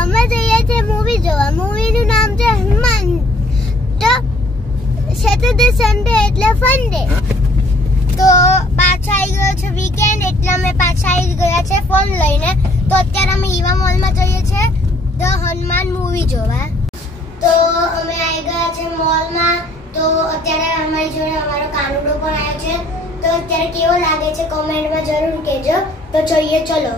અમે જઈએ છીએ મૂવી જોવા. મૂવીનું નામ છે હનુમાન. તો સેટરડે સન્ડે એટલે ફન ડે. તો પાછા આવી ગયો છે વીકેન્ડ, એટલે અમે પાછા આવી ગયા છે ફોન લઈને. તો અત્યારે અમે ઈવા મોલમાં જઈએ છીએ ધ હનુમાન મૂવી જોવા. તો અમે આવી ગયા છે મોલમાં. તો અત્યારે અમારી જોડે અમારો કાનુડો પણ આવ્યો છે. તો અત્યારે કેવો લાગે છે કોમેન્ટમાં જરૂર કહેજો. તો જોઈએ, ચલો.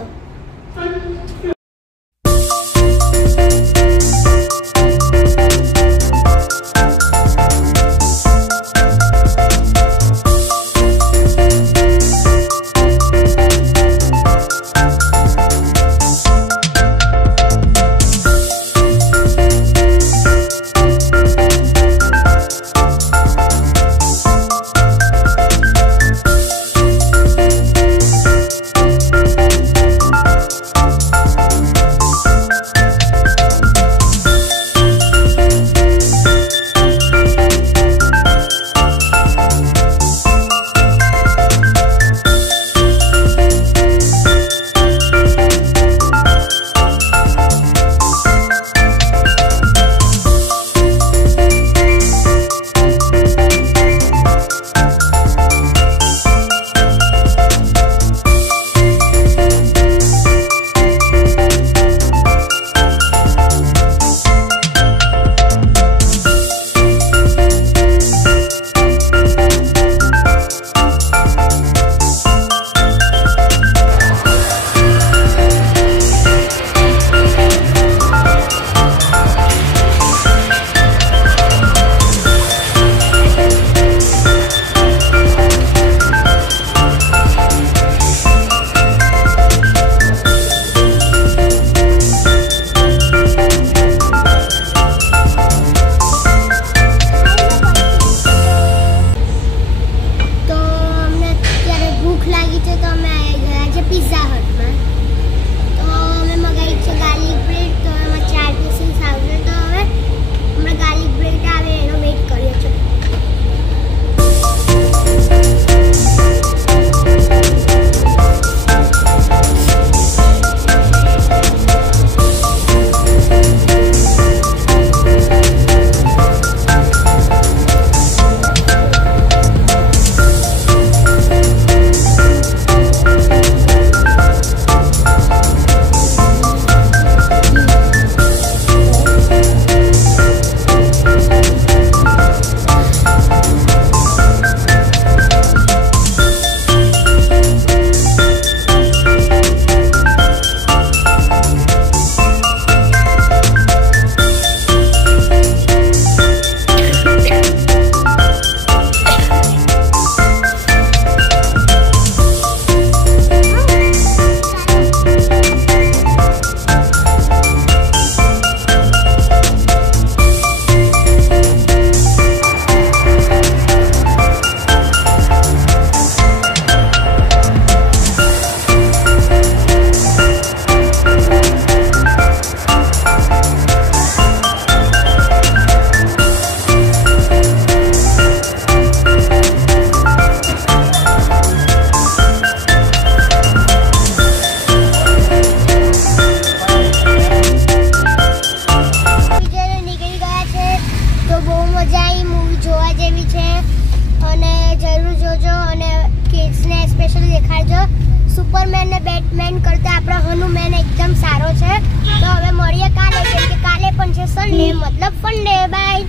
સુપરમેન ને બેટમેન કરતા આપણો હનુમાન એકદમ સારો છે. તો હવે મળીએ કાલે, કેમ કે કાલે પણ છે સન્ડે, મતલબ ફન ડે. બાય.